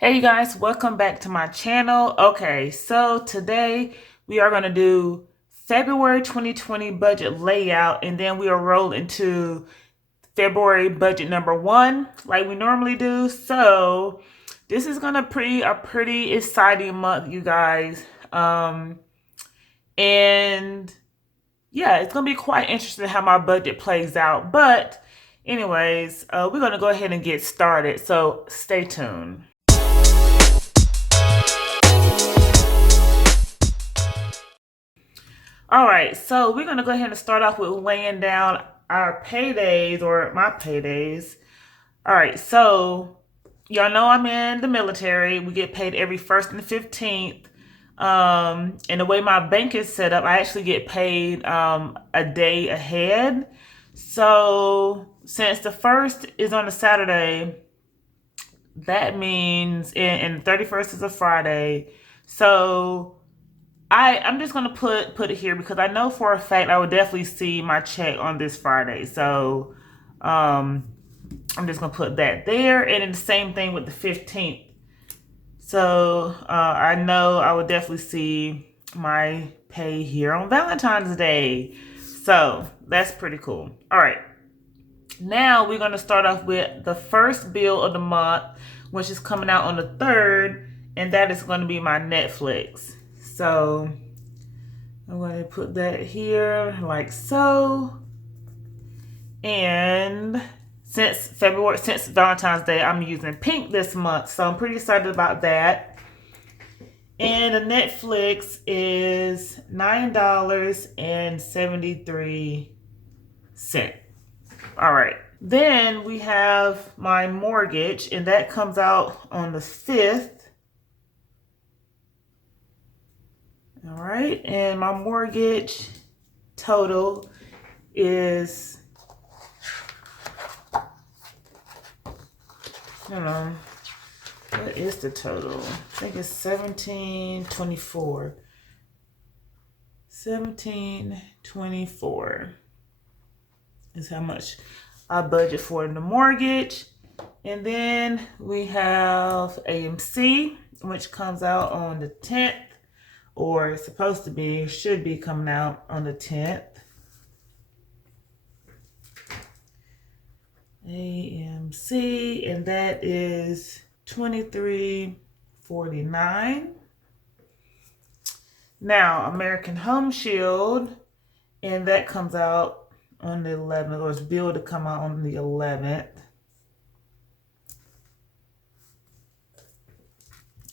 Hey you guys, welcome back to my channel. Okay, so today we are going to do February 2020 budget layout, and then we'll roll into February budget number 1 like we normally do. So this is going to be a pretty exciting month, you guys. And yeah, it's going to be quite interesting how my budget plays out. But anyways, we're going to go ahead and get started. So stay tuned. All right, so we're gonna go ahead and start off with laying down our paydays, or my paydays. All right, so y'all know I'm in the military. We get paid every 1st and 15th. And the way my bank is set up, I actually get paid a day ahead. So since the 1st is on a Saturday, that means and the 31st is a Friday. So I'm just gonna put it here because I know for a fact I will definitely see my check on this Friday. So I'm just gonna put that there, and then the same thing with the 15th. So I know I will definitely see my pay here on Valentine's Day. So that's pretty cool. All right. Now we're gonna start off with the first bill of the month, which is coming out on the 3rd, and that is going to be my Netflix. So I'm going to put that here like so. And since Valentine's Day, I'm using pink this month, so I'm pretty excited about that. And the Netflix is $9.73. All right. Then we have my mortgage, and that comes out on the 5th. All right, and my mortgage total is, what is the total? I think it's 1724. 1724 is how much I budget for in the mortgage. And then we have AMC, which comes out on the 10th, or it's supposed to be, should be coming out on the 10th. AMC, and that is $23.49. Now, American Home Shield, and that comes out on the 11th, or it's billed to come out on the 11th.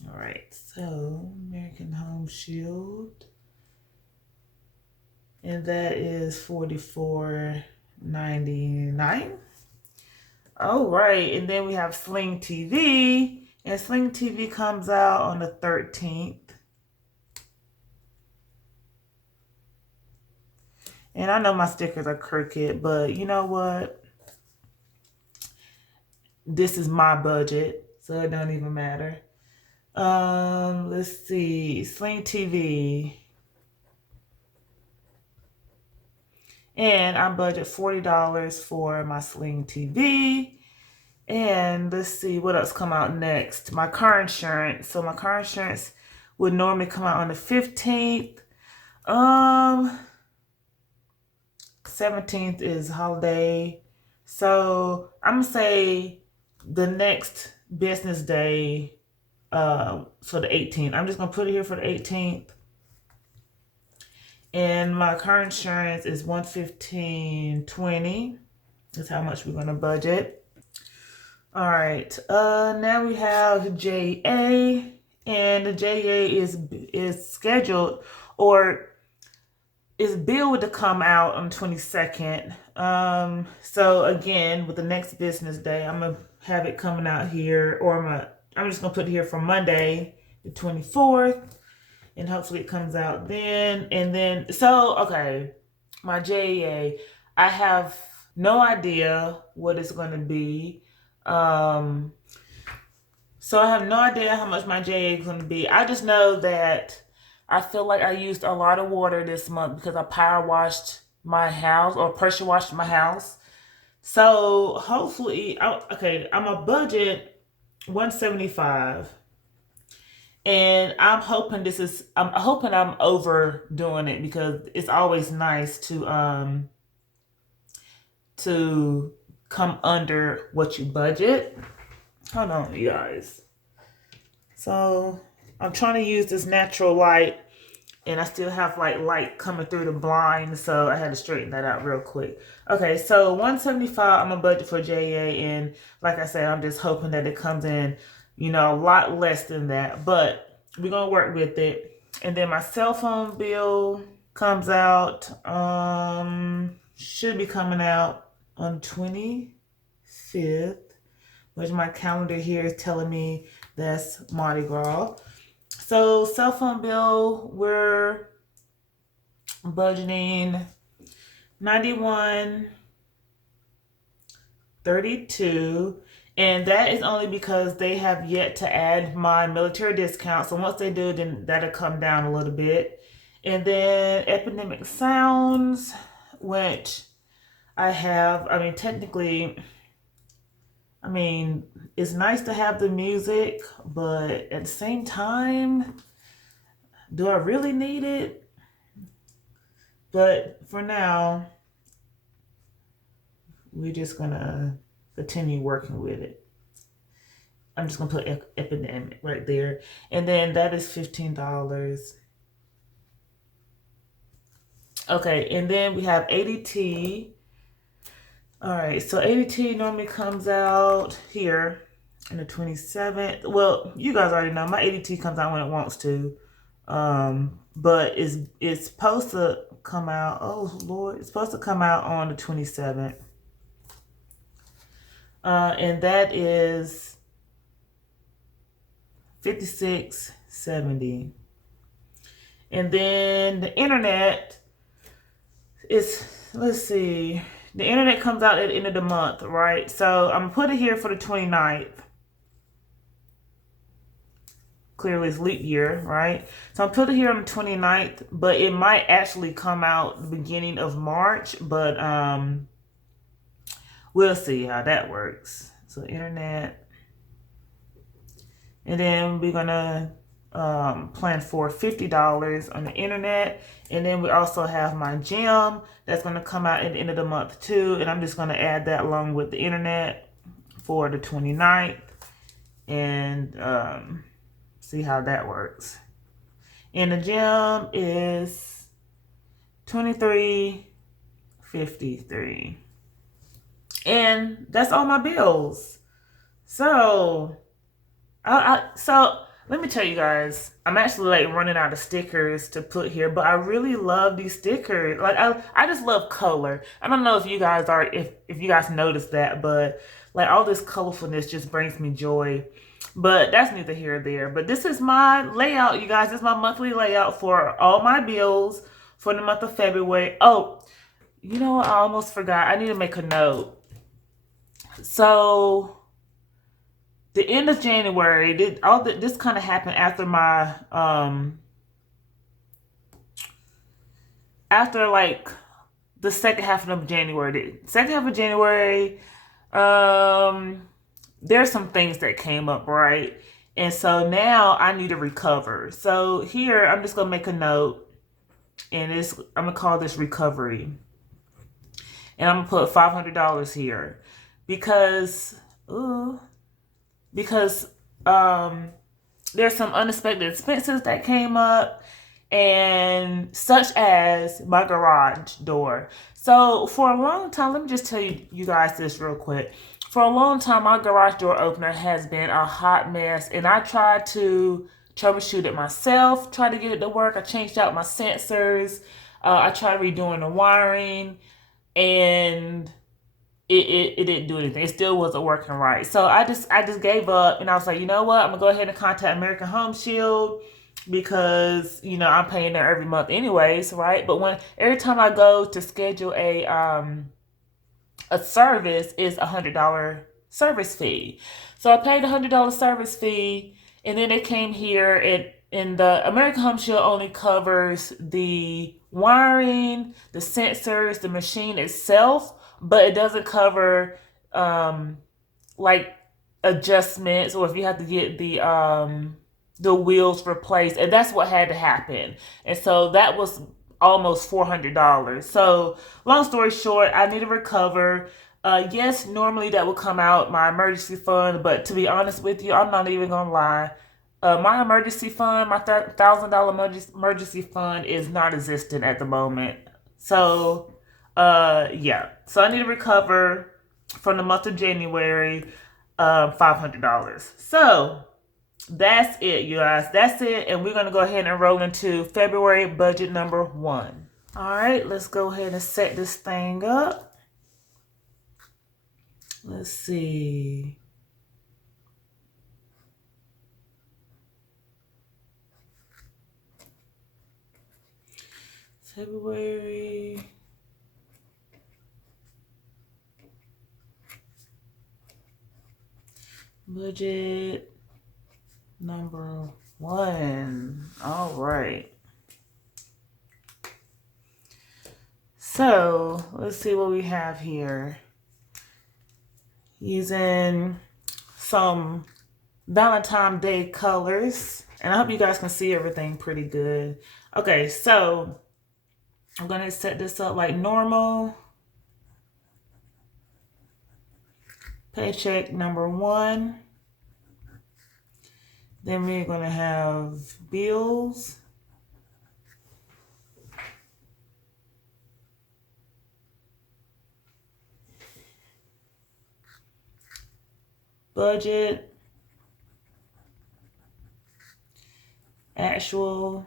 All right, so American Home Shield, and that is $44.99. All right, and then we have Sling TV, and Sling TV comes out on the 13th. And I know my stickers are crooked, but you know what? This is my budget, so it don't even matter. Let's see, Sling TV. And I budget $40 for my Sling TV. And let's see what else come out next. My car insurance. So my car insurance would normally come out on the 15th. 17th is holiday. So I'm gonna say the next business day, so the 18th. I'm just gonna put it here for the 18th. And my car insurance is $115.20. That's how much we're gonna budget. All right, now we have JA, and the JA is scheduled, or is billed to come out on 22nd. So again, with the next business day, I'm gonna have it coming out here, or I'm just gonna put it here for Monday, the 24th, and hopefully it comes out then. And then, so okay, my JA, I have no idea what it's gonna be. So I have no idea how much my JA is going to be. I just know that I feel like I used a lot of water this month because I power washed my house, or pressure washed my house. So hopefully, okay, I'm a budget 175. And I'm hoping I'm hoping I'm overdoing it because it's always nice to come under what you budget. Hold on, you guys. So I'm trying to use this natural light, and I still have like light coming through the blind, so I had to straighten that out real quick. Okay, so 175 I'm a budget for JA, and like I said, I'm just hoping that it comes in, a lot less than that, but we're gonna work with it. And then my cell phone bill comes out, should be coming out on 25th, which my calendar here is telling me that's Mardi Gras. So cell phone bill, we're budgeting $91.32, and that is only because they have yet to add my military discount. So once they do, then that'll come down a little bit. And then epidemic sounds, which technically, it's nice to have the music, but at the same time, do I really need it? But for now, we're just gonna continue working with it. I'm just gonna put epidemic right there. And then that is $15. Okay, and then we have ADT. All right, so ADT normally comes out here on the 27th. Well, you guys already know my ADT comes out when it wants to. But it's supposed to come out, oh Lord, it's supposed to come out on the 27th. And that is $56.70. And then the internet is, let's see, the internet comes out at the end of the month, right? So I'm gonna put it here for the 29th. Clearly it's leap year, right? So I'm put it here on the 29th, but it might actually come out the beginning of March, but we'll see how that works. So internet. And then we're gonna plan for $50 on the internet. And then we also have my gym that's gonna come out at the end of the month too. And I'm just gonna add that along with the internet for the 29th. And see how that works. And the gym is $23.53. And that's all my bills. So so let me tell you guys, I'm actually like running out of stickers to put here, but I really love these stickers. Like I just love color. I don't know if you guys if you guys noticed that, but like all this colorfulness just brings me joy. But that's neither here or there. But this is my layout, you guys. This is my monthly layout for all my bills for the month of February. Oh, you know what? I almost forgot. I need to make a note. So the end of January, this kind of happened after my after like the second half of January. The second half of January, there's some things that came up, right? And so now I need to recover. So here I'm just gonna make a note, and I'm gonna call this recovery, and I'm gonna put $500 here because there's some unexpected expenses that came up, and such as my garage door. So for a long time, let me just tell you guys this real quick. For a long time, my garage door opener has been a hot mess, and I tried to troubleshoot it myself, tried to get it to work. I changed out my sensors. I tried redoing the wiring, and it didn't do anything. It still wasn't working right. So I just gave up, and I was like, you know what? I'm gonna go ahead and contact American Home Shield because I'm paying there every month anyways, right? But every time I go to schedule a service, is $100 service fee. So I paid $100 service fee, and then it came here, and the American Home Shield only covers the wiring, the sensors, the machine itself, but it doesn't cover like adjustments, or if you have to get the wheels replaced, and that's what had to happen. And so that was almost $400. So long story short, I need to recover. Yes, normally that would come out my emergency fund, but to be honest with you, I'm not even gonna lie. My emergency fund, my $1,000 emergency fund, is non-existent at the moment. So, yeah. So I need to recover from the month of January, $500. So that's it, you guys. That's it, and we're gonna go ahead and roll into February budget number 1. All right, let's go ahead and set this thing up. Let's see. February. Budget number 1. All right. So let's see what we have here. Using some Valentine's Day colors. And I hope you guys can see everything pretty good. Okay, so I'm going to set this up like normal. Paycheck number 1. Then we're going to have bills. Budget. Actual.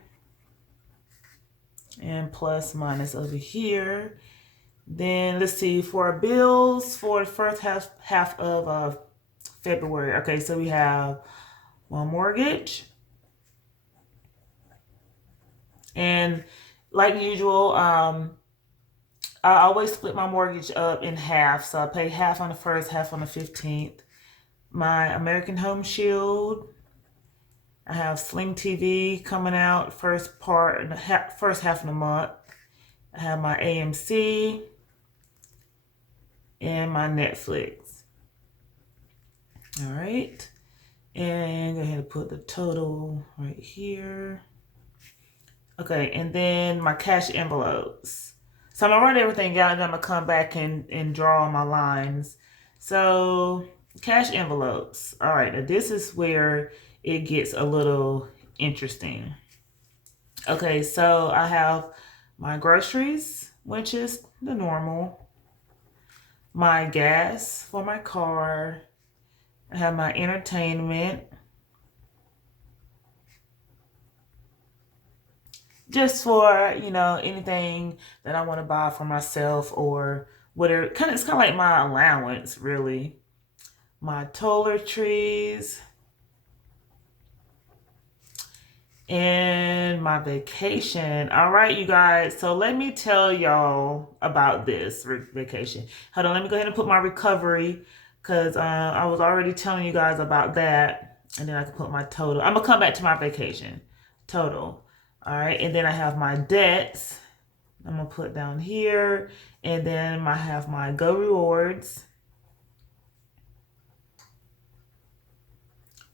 And plus minus over here. Then let's see, for our bills for the first half of February. Okay, so we have my mortgage. And like usual, I always split my mortgage up in half. So I pay half on the 1st, half on the 15th. My American Home Shield. I have Sling TV coming out first half of the month. I have my AMC and my Netflix. All right. And go ahead and put the total right here. Okay, and then my cash envelopes. So I'm gonna write everything out and I'm gonna come back and draw on my lines. So cash envelopes. All right, now this is where it gets a little interesting. Okay, so I have my groceries, which is the normal. My gas for my car. I have my entertainment. Just for, you know, anything that I want to buy for myself or whatever. It's kind of like my allowance, really. My toiletries. And my vacation. All right, you guys. So let me tell y'all about this vacation. Hold on, let me go ahead and put my recovery, because I was already telling you guys about that. And then I can put my total. I'm going to come back to my vacation. Total. All right, and then I have my debts. I'm going to put down here. And then I have my Go Rewards.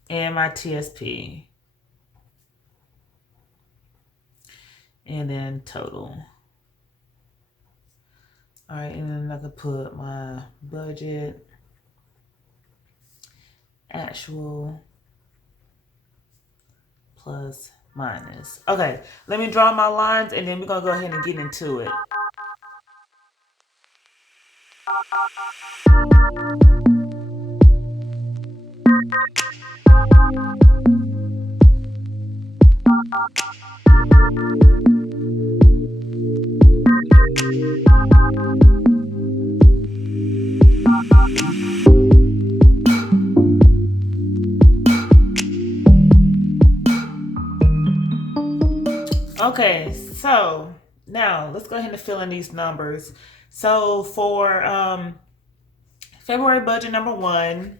And my TSP. And then total. All right, and then I can put my budget, actual, plus minus. Okay, let me draw my lines and then we're gonna go ahead and get into it. Okay, so now let's go ahead and fill in these numbers. So for February budget number 1,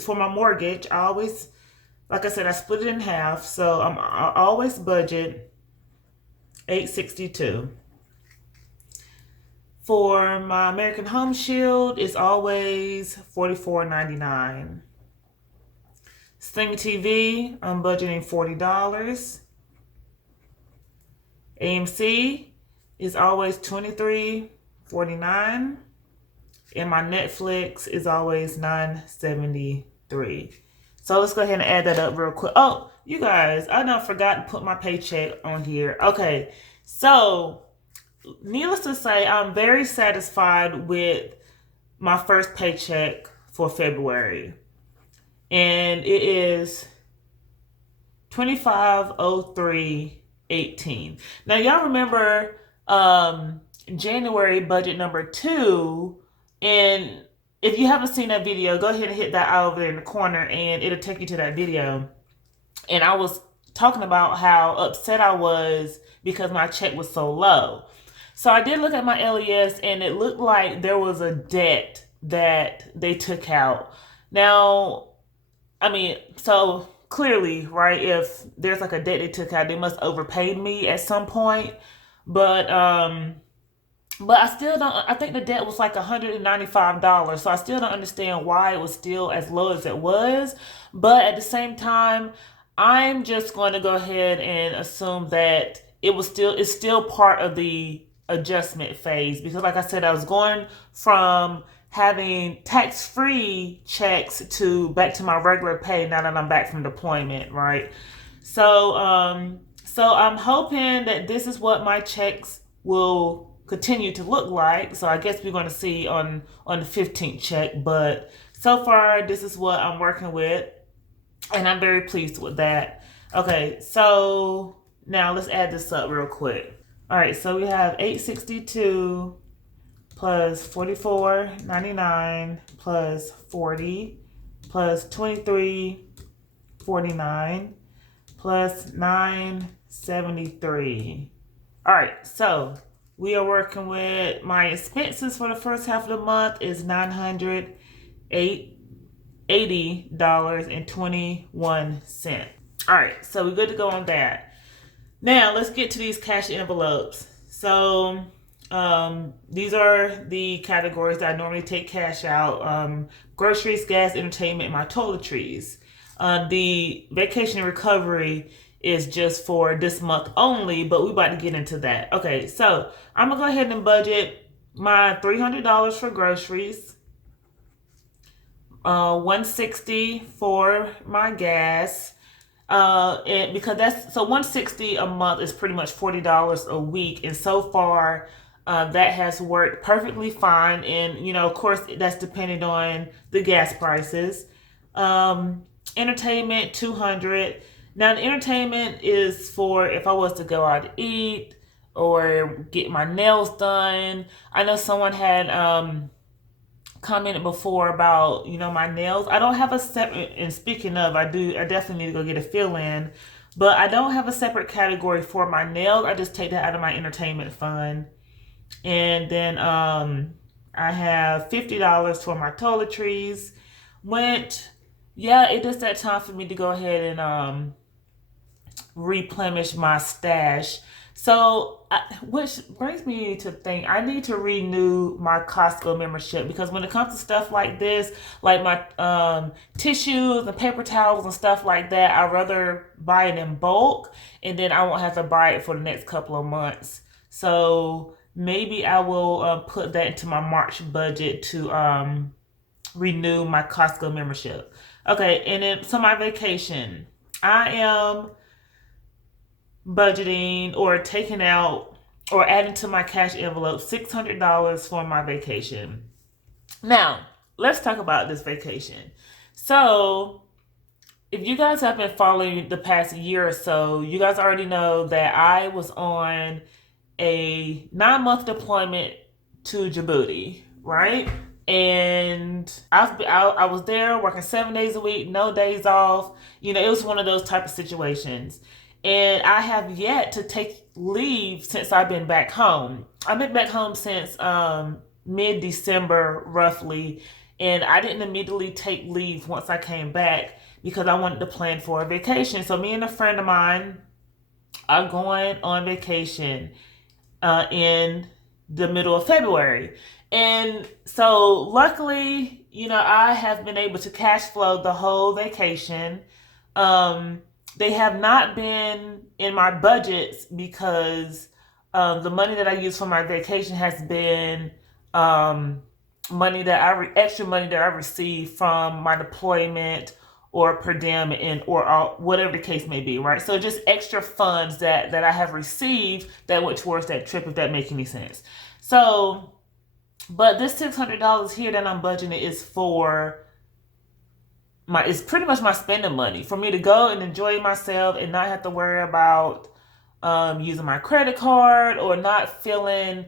for my mortgage, like I said, I split it in half. So I always budget $862. For my American Home Shield, it's always $44.99. Sling TV, I'm budgeting $40. AMC is always $23.49. And my Netflix is always $9.73. So let's go ahead and add that up real quick. Oh, you guys, I done forgot to put my paycheck on here. Okay, so needless to say, I'm very satisfied with my first paycheck for February. And it is $25.03.18. Now y'all remember January budget number 2, and if you haven't seen that video, go ahead and hit that eye over there in the corner and it'll take you to that video. And I was talking about how upset I was because my check was so low. So I did look at my LES and it looked like there was a debt that they took out. Now, I mean, so clearly, right, if there's like a debt they took out, they must overpaid me at some point. But I still don't, I think the debt was like $195. So I still don't understand why it was still as low as it was. But at the same time, I'm just going to go ahead and assume that it's still part of the adjustment phase. Because like I said, I was going from having tax-free checks back to my regular pay now that I'm back from deployment, right? So I'm hoping that this is what my checks will continue to look like. So I guess we're going to see on the 15th check, but so far this is what I'm working with, and I'm very pleased with that. Okay, so now let's add this up real quick. All right, so we have $862 plus $44.99 plus 40 plus $23.49 plus $9.73. All right, so we are working with my expenses for the first half of the month is $980.21. All right, so we're good to go on that. Now let's get to these cash envelopes. So these are the categories that I normally take cash out: groceries, gas, entertainment, and my toiletries. The vacation recovery is just for this month only, but we're about to get into that. Okay, so I'm gonna go ahead and budget my $300 for groceries, $160 for my gas, and because that's so $160 a month is pretty much $40 a week, and so far that has worked perfectly fine. And you know, of course, that's depending on the gas prices. Entertainment, $200. Now, the entertainment is for if I was to go out to eat or get my nails done. I know someone had commented before about, you know, my nails. I don't have a separate, and speaking of, I definitely need to go get a fill in, but I don't have a separate category for my nails. I just take that out of my entertainment fund. And then I have $50 for my toiletries. It is that time for me to go ahead and replenish my stash. So, which brings me to think I need to renew my Costco membership, because when it comes to stuff like this, like my tissues and paper towels and stuff like that, I'd rather buy it in bulk, and then I won't have to buy it for the next couple of months. So maybe I will put that into my March budget to renew my Costco membership. Okay, and then so my vacation, I am budgeting or taking out or adding to my cash envelope $600 for my vacation. Now, let's talk about this vacation. So, if you guys have been following the past year or so, you guys already know that I was on a 9-month deployment to Djibouti, right? And I was there working 7 days a week, no days off. You know, it was one of those type of situations. And I have yet to take leave since I've been back home. I've been back home since mid-December, roughly. And I didn't immediately take leave once I came back because I wanted to plan for a vacation. So me and a friend of mine are going on vacation in the middle of February. And so luckily, I have been able to cash flow the whole vacation. They have not been in my budgets because the money that I use for my vacation has been extra money that I received from my deployment or per diem or whatever the case may be, right? So just extra funds that I have received that went towards that trip, if that makes any sense. So, but this $600 here that I'm budgeting is it's pretty much my spending money for me to go and enjoy myself and not have to worry about using my credit card or not feeling,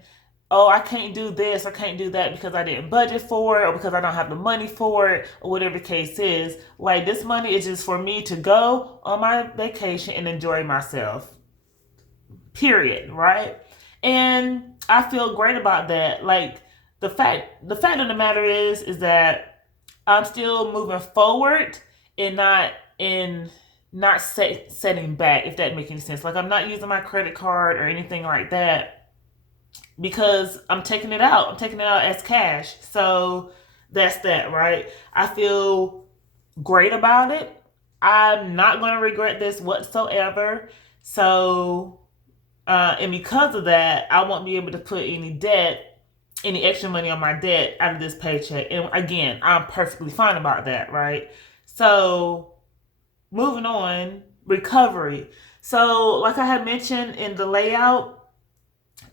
oh, I can't do this or can't do that because I didn't budget for it or because I don't have the money for it or whatever the case is. Like, this money is just for me to go on my vacation and enjoy myself. Period, right? And I feel great about that. Like, the fact of the matter is that I'm still moving forward and not setting back, if that makes any sense. Like, I'm not using my credit card or anything like that because I'm taking it out. I'm taking it out as cash. So that's that, right? I feel great about it. I'm not going to regret this whatsoever. So, and because of that, I won't be able to put any extra money on my debt out of this paycheck. And again, I'm perfectly fine about that, right? So, moving on, recovery. So, like I had mentioned in the layout,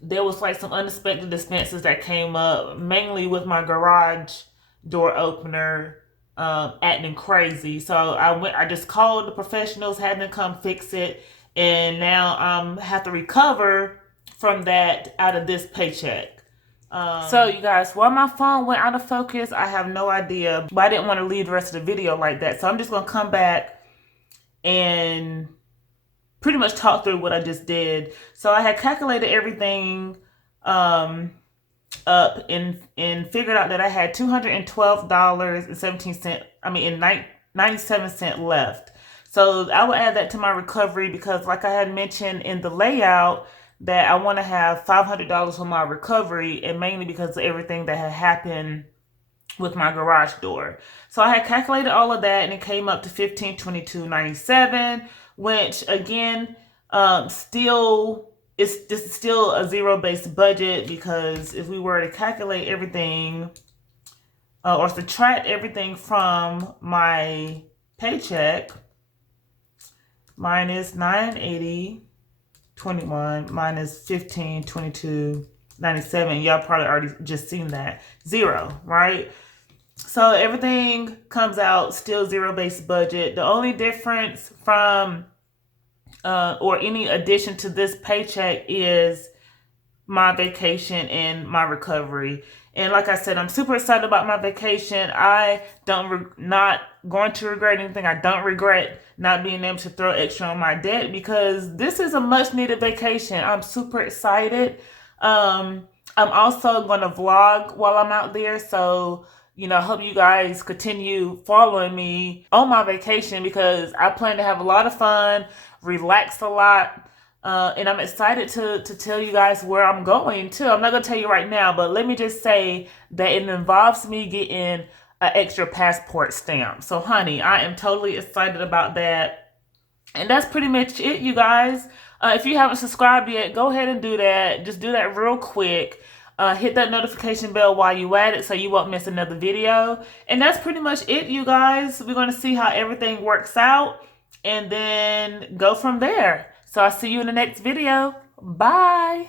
there was like some unexpected expenses that came up, mainly with my garage door opener acting crazy. So I just called the professionals, had them come fix it, and now I have to recover from that out of this paycheck. So you guys, why my phone went out of focus, I have no idea, but I didn't want to leave the rest of the video like that. So I'm just going to come back and pretty much talk through what I just did. So I had calculated everything up and figured out that I had $212.17, and 97 cents left. So I will add that to my recovery because, like I had mentioned in the layout, that I want to have $500 for my recovery, and mainly because of everything that had happened with my garage door. So I had calculated all of that and it came up to $1522.97, which again, this is still a zero-based budget, because if we were to calculate everything or subtract everything from my paycheck, minus 980.21 minus 1522.97, y'all probably already just seen that, zero, right? So everything comes out still zero-based budget. The only difference from or any addition to this paycheck is my vacation and my recovery. And like I said, I'm super excited about my vacation. I not going to regret anything. I don't regret not being able to throw extra on my debt, because this is a much needed vacation. I'm super excited. I'm also going to vlog while I'm out there. So, I hope you guys continue following me on my vacation, because I plan to have a lot of fun, relax a lot. And I'm excited to tell you guys where I'm going too. I'm not going to tell you right now, but let me just say that it involves me getting an extra passport stamp. So honey, I am totally excited about that. And that's pretty much it, you guys. If you haven't subscribed yet, go ahead and do that. Just do that real quick. Hit that notification bell while you at it so you won't miss another video. And that's pretty much it, you guys. We're going to see how everything works out and then go from there. So I'll see you in the next video. Bye.